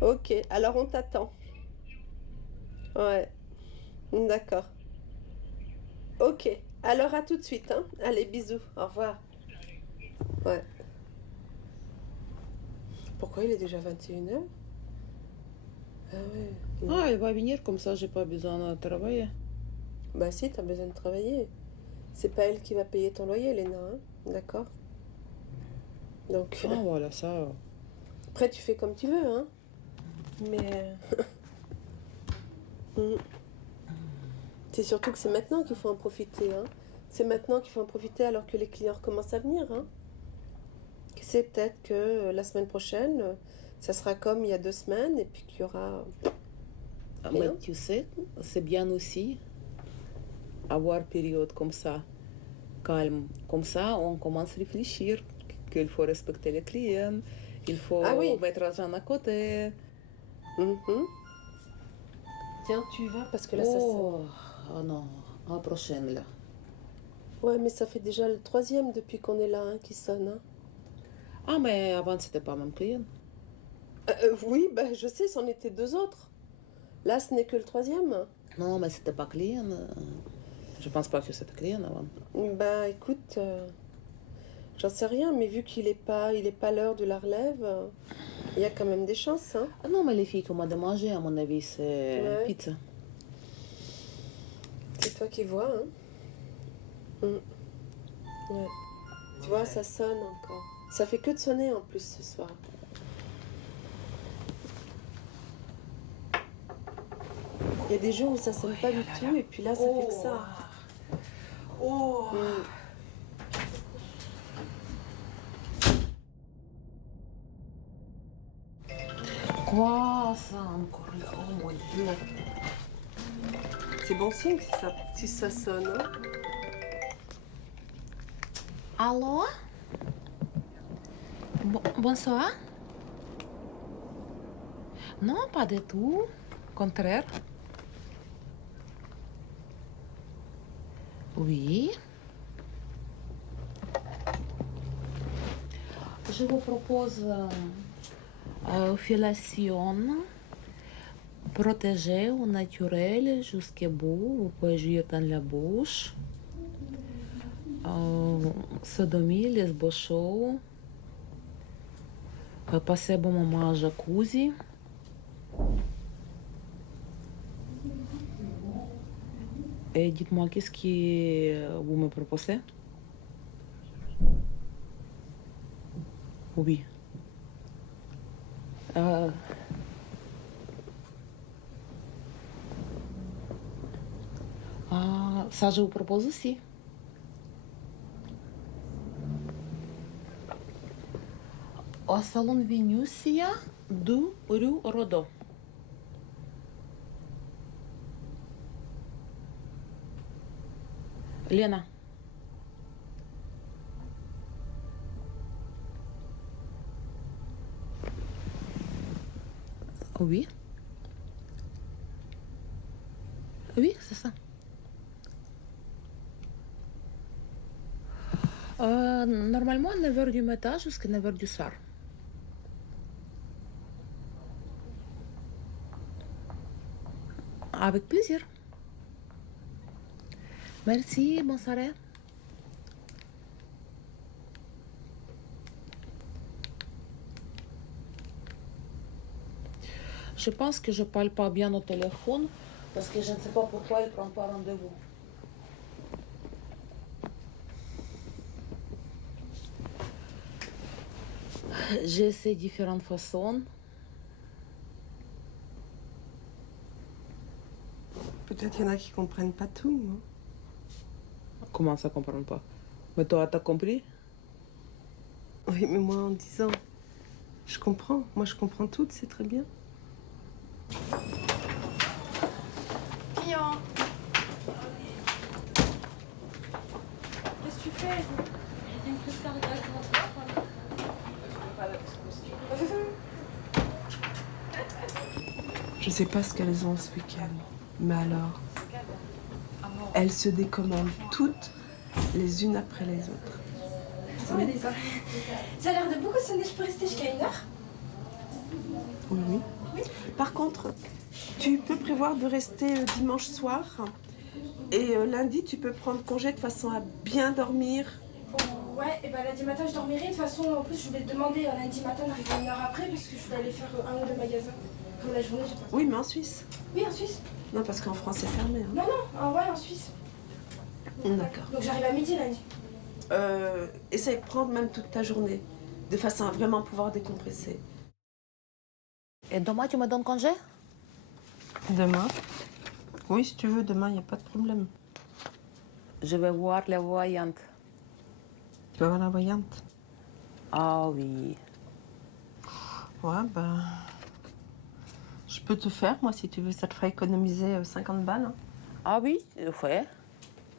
Ok, alors on t'attend. Ouais, d'accord. Ok, alors à tout de suite, hein. Allez, bisous, au revoir. Ouais. Pourquoi il est déjà 21h? Ah ouais. Ah, elle va venir comme ça, j'ai pas besoin de travailler. Bah si, t'as besoin de travailler. C'est pas elle qui va payer ton loyer, Léna, hein. D'accord? Donc, Ah, voilà, ça. après, tu fais comme tu veux, hein. Mais mm, c'est surtout que c'est maintenant qu'il faut en profiter, hein. C'est maintenant qu'il faut en profiter alors que les clients commencent à venir, hein. C'est peut-être que la semaine prochaine, ça sera comme il y a 2 semaines et puis qu'il y aura Mais rien. tu sais, c'est bien aussi avoir période comme ça, calme. Comme ça, on commence à réfléchir qu'il faut respecter les clients, il Ah faut oui. mettre l'argent à côté. Mhm. Tiens, tu y vas parce que là, ça sonne. Oh, oh non, à la prochaine là. Ouais, mais ça fait déjà le troisième depuis qu'on est là, hein, qui sonne, hein. Ah, mais avant, c'était pas même client. Oui, bah, je sais, c'en était deux autres. Là, ce n'est que le troisième. Non, mais c'était pas client. Je pense pas que c'était client avant. Bah, écoute, j'en sais rien, mais vu qu'il est pas l'heure de la relève, il y a quand même des chances, hein. Ah non, mais les filles qui m'ont demandé, à mon avis, c'est Ouais, pizza. c'est toi qui vois, hein. Mm. Ouais. Tu vois, ça sonne encore. Ça fait que de sonner en plus ce soir. Il y a des jours où ça sonne pas du tout, et puis là, ça fait que ça. Oh. Mm. Quoi ça encore là? Oh mon dieu. C'est bon signe si ça sonne, hein. Allô? Bonsoir? Non, pas du tout. Contraire. Oui. Je vous propose fellation protégée au naturel jusqu'au bout. Vous pouvez jouir dans la bouche. Sodomie, lesbo-show. Passer un bon moment à jacuzzi. Et dites-moi, qu'est-ce que vous me proposez? Oui. Euh, ça, je vous propose aussi. Au salon Vénusia de rue Rodot. Lena. Oui. Oui, c'est ça. Normalement, 9h du matin jusqu'à 9h du soir. Avec plaisir. Merci, bonne soirée. Je pense que je parle pas bien au téléphone parce que je ne sais pas pourquoi il prend pas rendez-vous. J'essaie différentes façons. Peut-être qu'il y en a qui comprennent pas tout, hein. Comment ça comprend pas? Mais toi, t'as compris? Oui, mais moi, en disant, je comprends. Moi, je comprends tout, c'est très bien. Client, qu'est-ce que tu fais? J'ai une crise cardiaque. Je sais pas ce qu'elles ont ce week-end, mais alors, elles se décommandent toutes les unes après les autres. Ouais, ça a l'air de beaucoup sonner, je peux rester jusqu'à 1h? Oui, oui. Par contre, tu peux prévoir de rester dimanche soir. Et lundi, tu peux prendre congé de façon à bien dormir. Ouais, et bah lundi matin je dormirai. De toute façon, en plus, je voulais te demander lundi matin d'arriver 1 heure après parce que je voulais aller faire un ou deux magasins. Comme la journée, j'ai pas. Oui, mais en Suisse. Oui, en Suisse. Non, parce qu'en France, c'est fermé. Hein. Non, ouais, en Suisse. D'accord. Donc j'arrive à midi lundi. Essaye de prendre même toute ta journée, de façon à vraiment pouvoir décompresser. Et demain, tu me donnes congé? Demain? Oui, si tu veux, demain, il n'y a pas de problème. Je vais voir les voyantes. Tu vas voir la voyante? Ah oui. Ouais, ben... Je peux te faire, moi, si tu veux. Ça te fera économiser 50 balles. Hein. Ah oui, je fais.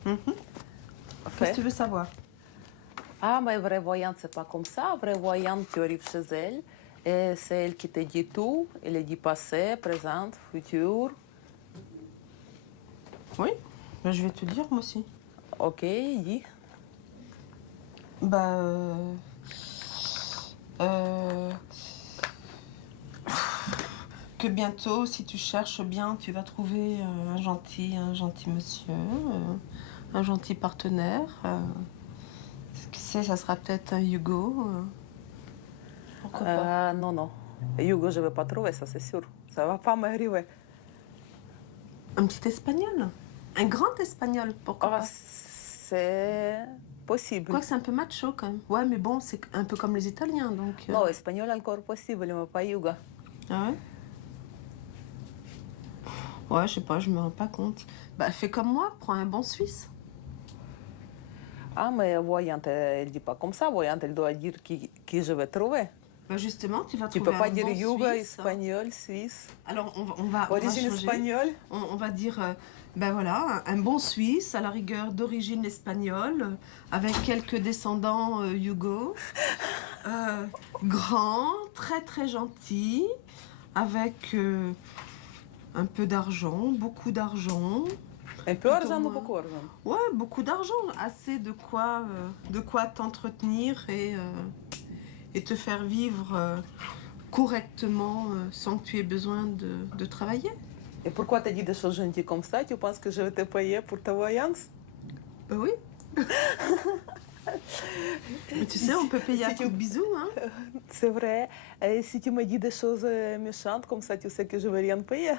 Qu'est-ce que tu veux savoir? Ah, mais vraie voyante, c'est pas comme ça. Vraie voyante, tu arrives chez elle et c'est elle qui te dit tout. Elle dit passé, présent, futur. Oui, ben, je vais te dire, moi aussi. Ok, dis. Bah, que bientôt, si tu cherches bien, tu vas trouver un gentil monsieur, un gentil partenaire. Qui sait, ça sera peut-être un Hugo. Pourquoi pas? Non, non. Hugo, je vais pas trouver, ça c'est sûr. Ça va pas m'arriver. Un petit espagnol? Un grand espagnol, pourquoi Ah, pas? c'est possible. Quoique c'est un peu macho quand même. Ouais, mais bon, c'est un peu comme les Italiens, donc... Non, espagnol encore possible, mais pas Hugo. Ah ouais? Ouais, je sais pas, je me rends pas compte. Bah, fais comme moi, prends un bon Suisse. Ah, mais voyante, elle dit pas comme ça. Voyante, elle doit dire qui je vais trouver. Bah justement, tu vas Tu trouver peux pas un dire bon Hugo, Suisse. espagnol, suisse. Alors, on va Origine changer. espagnole. On va dire, ben voilà, un bon Suisse, à la rigueur d'origine espagnole, avec quelques descendants Hugo. Grand, très très gentil, avec un peu d'argent, beaucoup d'argent. Un peu Plutôt, argent ou beaucoup argent? Ouais, beaucoup d'argent, assez de quoi t'entretenir et te faire vivre correctement sans que tu aies besoin de travailler. Et pourquoi tu as dit des choses gentilles comme ça? Tu penses que je vais te payer pour ta voyance? Ben oui. Mais tu sais, on peut payer à Si coups de bisous, hein. C'est vrai. Et si tu me dis des choses méchantes comme ça, tu sais que je vais rien payer.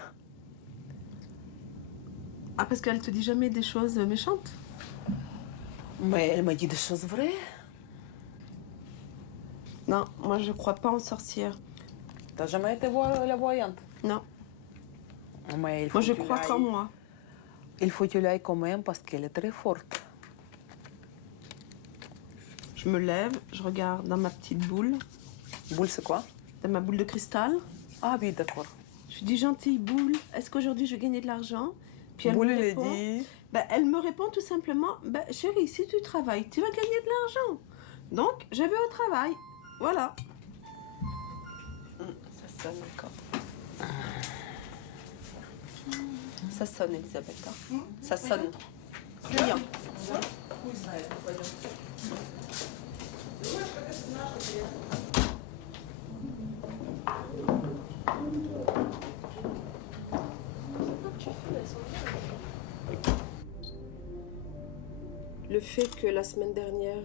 Ah, parce qu'elle te dit jamais des choses méchantes. Mais elle me dit des choses vraies. Non, moi je crois pas en sorcière. T'as jamais été voir la voyante? Non. Mais il faut Moi je que tu crois l'ailles. qu'en moi. Il faut que tu l'ailles quand même parce qu'elle est très forte. Je me lève, je regarde dans ma petite boule, Boule, c'est quoi? dans ma boule de cristal. Ah oui, d'accord. Je lui dis, gentille boule, est-ce qu'aujourd'hui je vais gagner de l'argent? Puis Boule, me elle répond, dit... elle me répond tout simplement, chérie, si tu travailles, tu vas gagner de l'argent. Donc, je vais au travail. Voilà. Ça sonne encore. Ça sonne, Elisabeth. Hein. Ça sonne. Client. Le fait que la semaine dernière,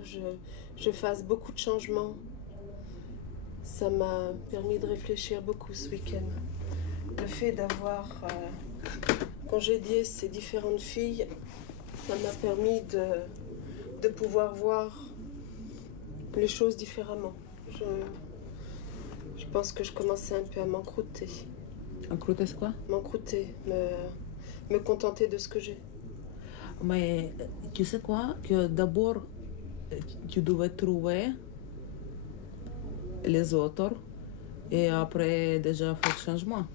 je fasse beaucoup de changements, ça m'a permis de réfléchir beaucoup ce week-end. Le fait d'avoir congédié ces différentes filles, ça m'a permis de pouvoir voir les choses différemment. Je pense que je commençais un peu à m'encrouter. Encrouter, c'est quoi? M'encrouter, me contenter de ce que j'ai. Mais tu sais quoi? Que d'abord, tu devais trouver les autres et après déjà faire changement.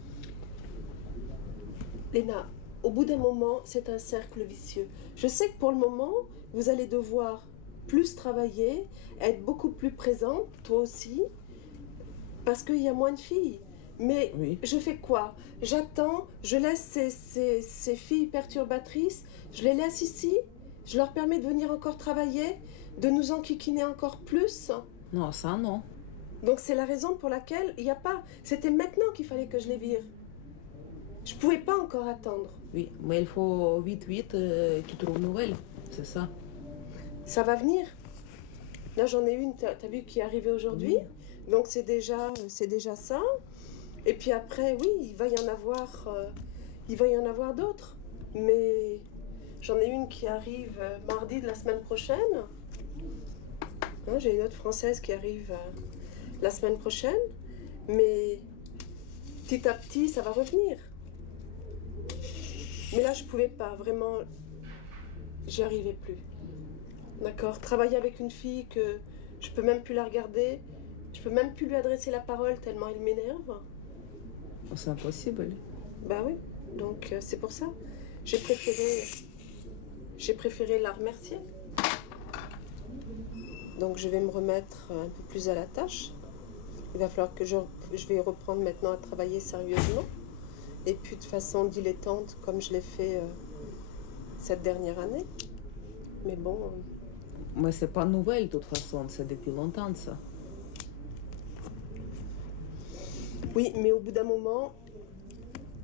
Léna, au bout d'un moment, c'est un cercle vicieux. Je sais que pour le moment, vous allez devoir plus travailler, être beaucoup plus présente, toi aussi, parce qu'il y a moins de filles. Mais Oui. je fais quoi? J'attends, je laisse ces filles perturbatrices, je les laisse ici, je leur permets de venir encore travailler, de nous enquiquiner encore plus. Non, ça non. Donc c'est la raison pour laquelle il n'y a pas... C'était maintenant qu'il fallait que je les vire. Je ne pouvais pas encore attendre. Oui, mais il faut vite, tu trouves nouvelle, c'est ça. Ça va venir. Là, j'en ai une, t'as vu, qui est arrivée aujourd'hui. Donc c'est déjà ça. Et puis après, oui, il va y en avoir d'autres. Mais j'en ai une qui arrive mardi de la semaine prochaine. Hein, j'ai une autre française qui arrive la semaine prochaine. Mais petit à petit, ça va revenir. Mais là, je pouvais pas, vraiment, j'y arrivais plus. D'accord. Travailler avec une fille que je peux même plus la regarder, je peux même plus lui adresser la parole tellement elle m'énerve. C'est impossible. Bah oui. Donc c'est pour ça. J'ai préféré la remercier. Donc je vais me remettre un peu plus à la tâche. Il va falloir que je vais reprendre maintenant à travailler sérieusement. Et puis de façon dilettante, comme je l'ai fait cette dernière année. Mais bon... Mais c'est pas nouvelle de toute façon, c'est depuis longtemps ça. Oui, mais au bout d'un moment,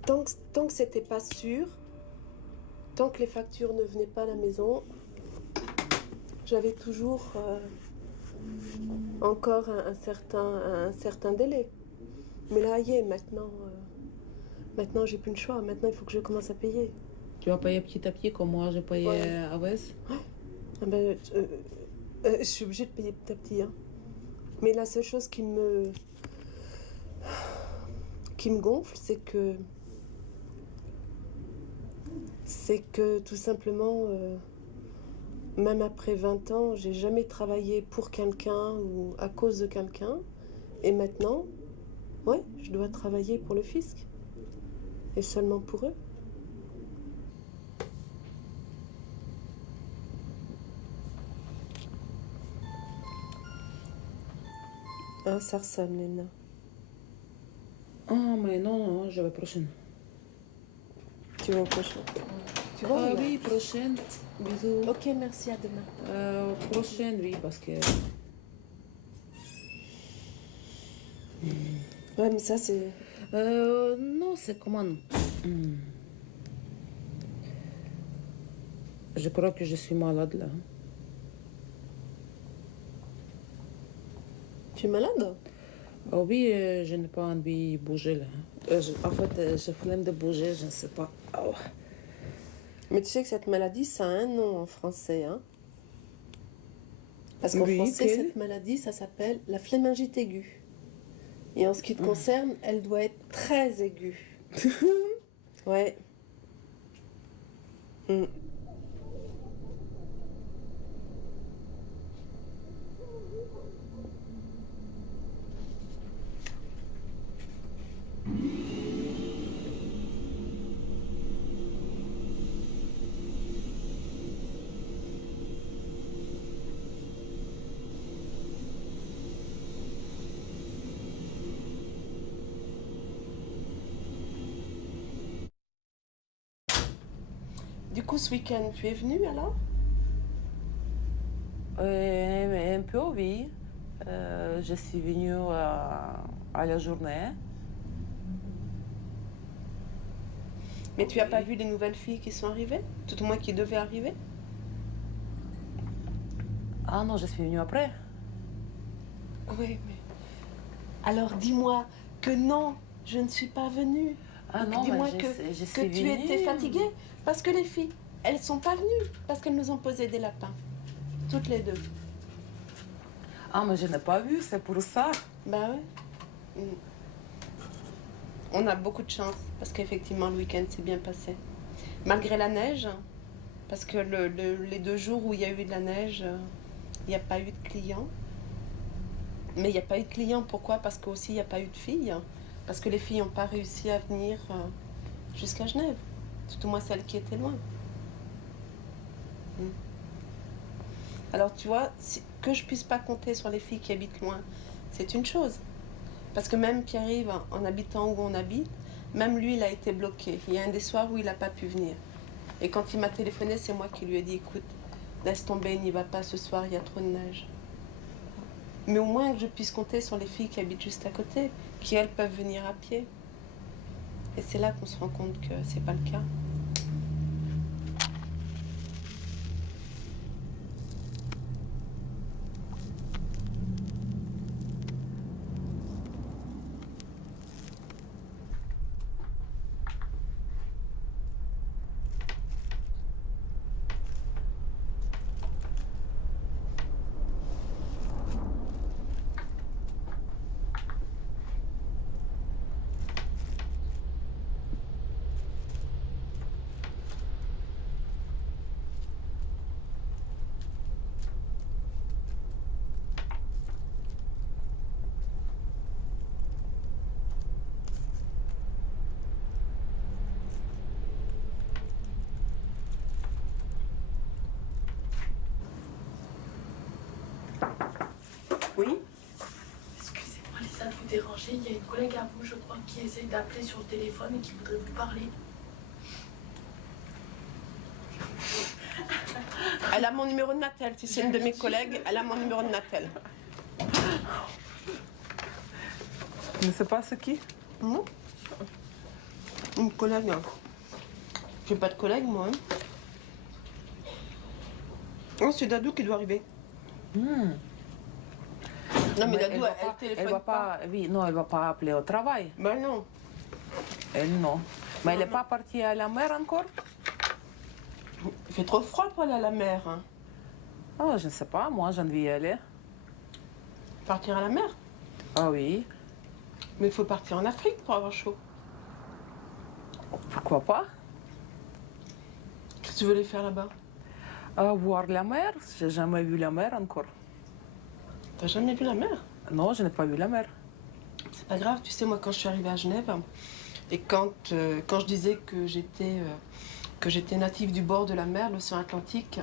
tant que c'était pas sûr, tant que les factures ne venaient pas à la maison, j'avais toujours encore un certain délai. Mais là, y est, maintenant j'ai plus le choix. Maintenant, il faut que je commence à payer. Tu vas payer petit à petit comme moi j'ai payé à Wes? Ah ben, je suis obligée de payer petit à petit. Hein. Mais la seule chose qui me gonfle, c'est que tout simplement, même après 20 ans, j'ai jamais travaillé pour quelqu'un ou à cause de quelqu'un. Et maintenant, ouais, je dois travailler pour le fisc. Et seulement pour eux. Ah, ça ressonne, Léna. Ah, mais non, je vais prochaine. Tu vas au prochain. Tu vois, Ah oui, prochaine. Bisous. Ok, merci, à demain. Prochaine, oui, parce que... Ouais, mais ça, c'est... non, c'est comment... Je crois que je suis malade là. Tu es malade? Oh oui, je n'ai pas envie de bouger là. En fait, je flemme de bouger, je ne sais pas. Oh. Mais tu sais que cette maladie, ça a un nom en français, hein? Parce qu'en français, cette maladie, ça s'appelle la phlébingite aiguë. Et en ce qui te concerne, elle doit être très aiguë. Ouais. Du coup, ce week-end, tu es venue alors? Un peu, oui. Je suis venue à la journée. Mais tu n'as pas vu les nouvelles filles qui sont arrivées? Tout au moins qui devaient arriver? Ah non, je suis venue après. Oui, mais... Alors dis-moi que non, je ne suis pas venue. Ah non, dis-moi mais je suis que tu venue. étais fatiguée. Parce que les filles, elles sont pas venues. Parce qu'elles nous ont posé des lapins. Toutes les deux. Ah, mais je n'ai pas vu, c'est pour ça. Bah ouais. On a beaucoup de chance. Parce qu'effectivement, le week-end s'est bien passé. Malgré la neige. Parce que les 2 jours où il y a eu de la neige, il n'y a pas eu de clients. Mais il n'y a pas eu de clients, pourquoi? Parce qu'aussi il n'y a pas eu de filles. Parce que les filles n'ont pas réussi à venir jusqu'à Genève. Tout au moins celles qui étaient loin. Alors tu vois, que je puisse pas compter sur les filles qui habitent loin, c'est une chose. Parce que même Pierre-Yves, en habitant où on habite, même lui, il a été bloqué. Il y a un des soirs où il n'a pas pu venir. Et quand il m'a téléphoné, c'est moi qui lui ai dit, écoute, laisse tomber, il n'y va pas ce soir, il y a trop de neige. Mais au moins que je puisse compter sur les filles qui habitent juste à côté, qui elles peuvent venir à pied. Et c'est là qu'on se rend compte que c'est pas le cas. Oui? Excusez-moi Lisa de vous déranger, il y a une collègue à vous, je crois, qui essaye d'appeler sur le téléphone et qui voudrait vous parler. Elle a mon numéro de Natel. Si c'est une de mes collègues, elle a mon numéro de Natel. Je ne sais pas c'est qui. Non? Une collègue. Hein. J'ai pas de collègue, moi. Hein. Oh, c'est Dadou qui doit arriver. Non, mais Dadou, elle téléphone elle va pas. Oui, non, elle va pas appeler au travail. Ben non. Elle non. Mais elle n'est pas partie à la mer encore? Il fait trop froid pour aller à la mer. Hein. Oh, je ne sais pas, moi, j'ai envie d'y aller. Partir à la mer? Ah oui, Mais il faut partir en Afrique pour avoir chaud. pourquoi pas? Qu'est-ce que tu veux aller faire là-bas? Voir la mer, j'ai jamais vu la mer encore. T'as jamais vu la mer? Non, je n'ai pas vu la mer. C'est pas grave, tu sais, moi, quand je suis arrivée à Genève, et quand je disais que j'étais native du bord de la mer, l'océan Atlantique,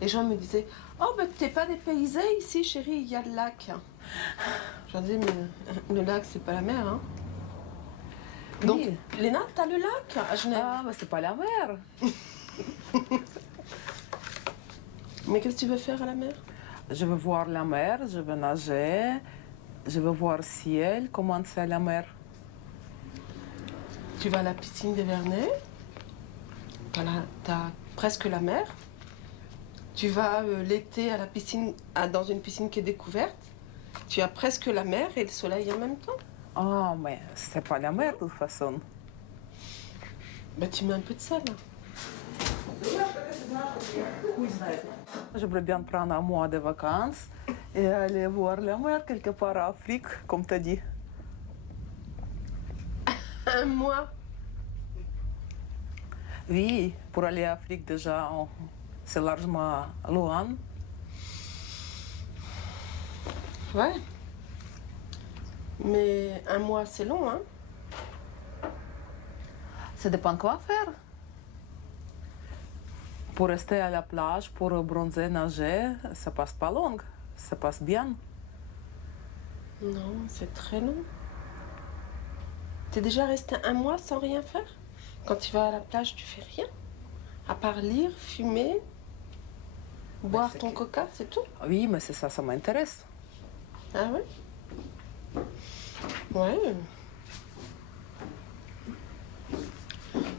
les gens me disaient « Oh, ben t'es pas dépaysée ici, chérie, il y a le lac. » Je leur disais « Mais le lac, c'est pas la mer, hein. » Donc, Oui. Léna, t'as le lac à Genève. Ah, mais c'est pas la mer. Mais qu'est-ce que tu veux faire à la mer? Je veux voir la mer, je veux nager, je veux voir le ciel, comment c'est la mer. Tu vas à la piscine des Vernets, t'as presque la mer. Tu vas l'été à la piscine, dans une piscine qui est découverte. Tu as presque la mer et le soleil en même temps. Ah, mais c'est pas la mer de toute façon. Ben, tu mets un peu de sel. J'aimerais bien prendre un mois de vacances et aller voir la mer quelque part en Afrique, comme tu as dit. Un mois. Oui, pour aller en Afrique déjà, c'est largement loin. Ouais. Mais un mois, c'est long, hein? Ça dépend quoi faire. Pour rester à la plage, pour bronzer, nager, ça passe pas long, ça passe bien. Non, c'est très long. T'es déjà resté un mois sans rien faire? Quand tu vas à la plage, tu fais rien? À part lire, fumer, boire c'est ton que- coca, c'est tout? Oui, mais c'est ça, ça m'intéresse. Ah ouais? Ouais.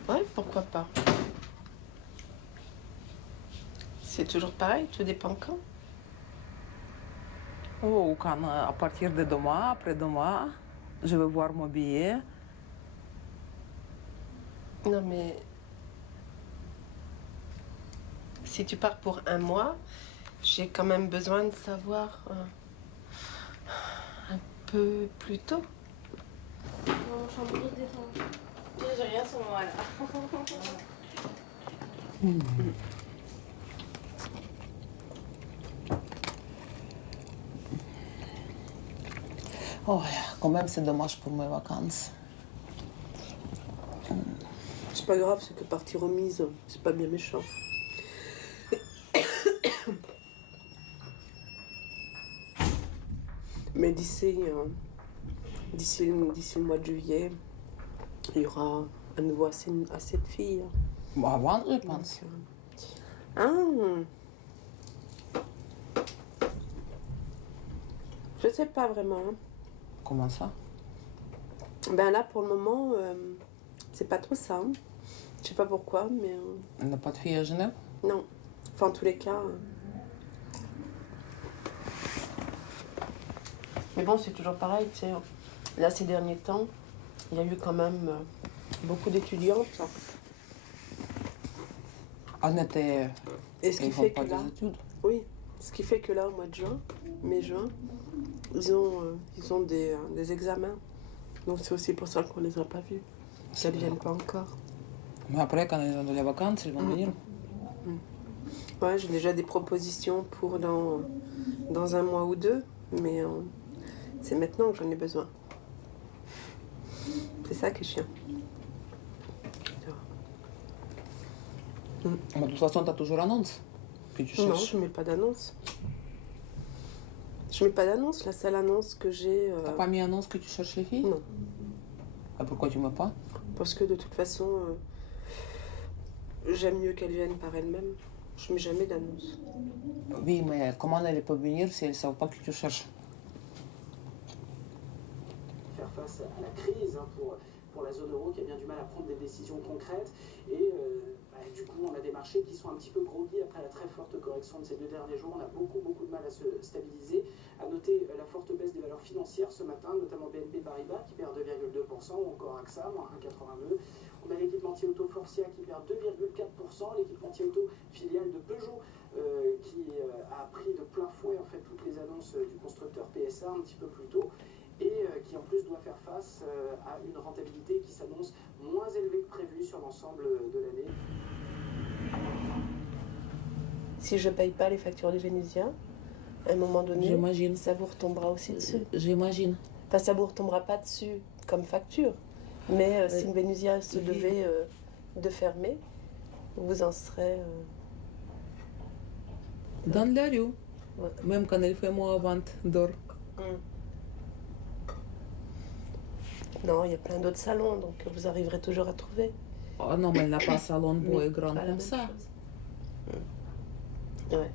Ouais, pourquoi pas? C'est toujours pareil, tout dépend quand. Oh, quand, à partir de demain, après-demain, je vais voir mon billet. Non mais... Si tu pars pour un mois, j'ai quand même besoin de savoir un peu plus tôt. Non, je suis en train de détendre. J'ai rien sur moi là. Oh, quand même, c'est dommage pour mes vacances. C'est pas grave, c'est que partie remise, c'est pas bien méchant. Mais d'ici le mois de juillet, il y aura à nouveau assez de filles. Bon, avant, je pense. Ah, Je sais pas vraiment. Hein. Comment ça? Ben là, pour le moment, c'est pas trop ça. Hein. Je sais pas pourquoi, mais Elle n'a pas de fille à Genève? non. Enfin, en tous les cas. Mais bon, c'est toujours pareil, tu sais. Là, ces derniers temps, il y a eu quand même beaucoup d'étudiantes. En été, Et ce qui ils font fait pas que là, des études. oui, ce qui fait que là, au mois de juin, mai-juin, ils ont des examens. Donc c'est aussi pour ça qu'on les a pas vus. Qu'elles ne viennent pas encore. Mais après, quand ils ont de les vacances, ils vont venir. Ouais, j'ai déjà des propositions pour dans un mois ou deux, mais c'est maintenant que j'en ai besoin. C'est ça qui est chiant. Mais de toute façon, tu as toujours annonce que tu Non, cherches. je mets pas d'annonce. Je mets pas d'annonce. La seule annonce que j'ai... T'as pas mis annonce que tu cherches les filles? Non. Ah, pourquoi tu mets pas? Parce que de toute façon, j'aime mieux qu'elles viennent par elles-mêmes. Je mets jamais d'annonce. Oui, mais comment elles peuvent venir si elles ne savent pas que tu cherches? Faire face à la crise pour la zone euro qui a bien du mal à prendre des décisions concrètes. Et du coup, on a des marchés qui sont un petit peu groggy après la très forte correction de ces 2 derniers jours. On a beaucoup de mal à se stabiliser. À noter la forte baisse des valeurs financières ce matin, notamment BNP Paribas qui perd 2,2%, ou encore AXA, moins 1,82%. On a l'équipementier auto Forcia qui perd 2,4%, l'équipementier auto filiale de Peugeot qui a pris de plein fouet en fait toutes les annonces du constructeur PSA un petit peu plus tôt, et qui en plus doit faire face à une rentabilité qui s'annonce moins élevée que prévu sur l'ensemble de l'année. Si je paye pas les factures du Vénusien, à un moment donné, J'imagine. ça vous retombera aussi dessus. J'imagine. Enfin, ça vous retombera pas dessus comme facture. Mais si le Vénusien se devait de fermer, vous en serez... Dans la rue. Ouais. Même quand elle fait moins vente d'or. Non, il y a plein d'autres salons, donc vous arriverez toujours à trouver. Oh non, mais elle n'a pas un salon beau Mais et grand pas la comme même ça. chose. Ouais.